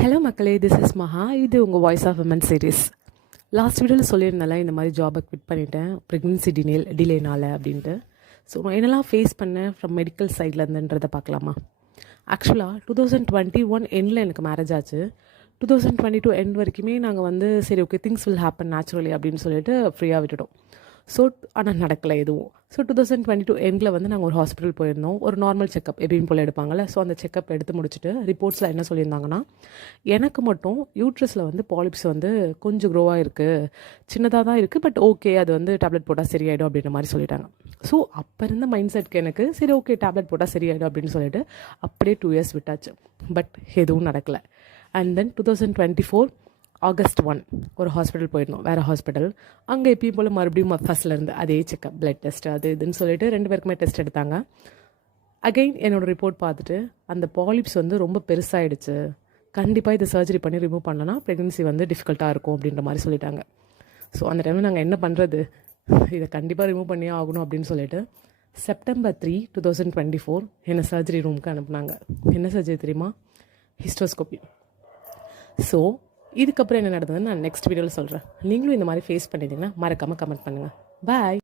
Hello மக்களே, this is Maha. இது உங்கள் voice of women series. Last வீடியோவில் சொல்லியிருந்தால இந்த மாதிரி ஜாபை குவிட் பண்ணிட்டேன் ப்ரெக்னென்சி டிலேனால அப்படின்ட்டு. ஸோ என்னெல்லாம் ஃபேஸ் பண்ணேன் ஃப்ரம் மெடிக்கல் சைடில் இருந்துன்றதை பார்க்கலாமா? ஆக்சுவலாக 2021 எண்டில் எனக்கு மேரேஜ் ஆச்சு. 2022 எண்ட் வரைக்குமே நாங்கள் வந்து சரி okay things will happen naturally அப்படின்னு சொல்லிட்டு ஃப்ரீயாக விட்டுட்டோம். ஸோ ஆனால் நடக்கலை எதுவும். ஸோ 2022 எண்டில் வந்து நாங்கள் ஒரு ஹாஸ்பிட்டல் போயிருந்தோம். ஒரு நார்மல் செக்கப் எப்படின்னு போல் எடுப்பாங்கள்ல. ஸோ அந்த செக்கப் எடுத்து முடிச்சுட்டு ரிப்போர்ட்ஸில் என்ன சொல்லியிருந்தாங்கன்னா, எனக்கு மட்டும் யூட்ரஸில் வந்து பாலிப்ஸ் வந்து கொஞ்சம் க்ரோவாக இருக்குது, சின்னதாக தான் இருக்குது, பட் ஓகே அது வந்து டேப்லெட் போட்டால் சரியாயிடும் அப்படின்ற மாதிரி சொல்லிட்டாங்க. ஸோ அப்போ இருந்த மைண்ட் செட்க்கு எனக்கு சரி ஓகே டேப்லெட் போட்டால் சரியாயிடும் அப்படின்னு சொல்லிட்டு அப்படியே 2 இயர்ஸ் விட்டாச்சு. பட் எதுவும் நடக்கலை. அண்ட் தென் 2024 August 1 ஒரு ஹாஸ்பிட்டல் போயிருந்தோம், வேறு ஹாஸ்பிட்டல். அங்கே எப்பயும் போல் மறுபடியும் ஃபஸ்ட்லேருந்து அதே செக்கப், பிளட் டெஸ்ட் அது இதுன்னு சொல்லிட்டு 2 பேருக்குமே டெஸ்ட் எடுத்தாங்க. அகெயின் என்னோடய ரிப்போர்ட் பார்த்துட்டு அந்த பாலிப்ஸ் வந்து ரொம்ப பெருசாகிடுச்சு, கண்டிப்பாக இதை சர்ஜரி பண்ணி ரிமூவ் பண்ணனா ப்ரெக்னென்சி வந்து டிஃபிகல்ட்டாக இருக்கும் அப்படின்ற மாதிரி சொல்லிட்டாங்க. ஸோ அந்த டைமில் நாங்கள் என்ன பண்ணுறது, இதை கண்டிப்பாக ரிமூவ் பண்ணியே ஆகணும் அப்படின்னு சொல்லிட்டு September 3, 2024 என்னை சர்ஜரி ரூமுக்கு அனுப்புனாங்க. என்ன சர்ஜரி தெரியுமா? ஹிஸ்டோஸ்கோப்பி. ஸோ இதுக்கப்புறம் என்ன நடந்ததுன்னு நான் நெக்ஸ்ட் வீடியோவில் சொல்கிறேன். நீங்களும் இந்த மாதிரி ஃபேஸ் பண்ணிட்டீங்கன்னா மறக்காமல் கமெண்ட் பண்ணுங்கள். பாய்.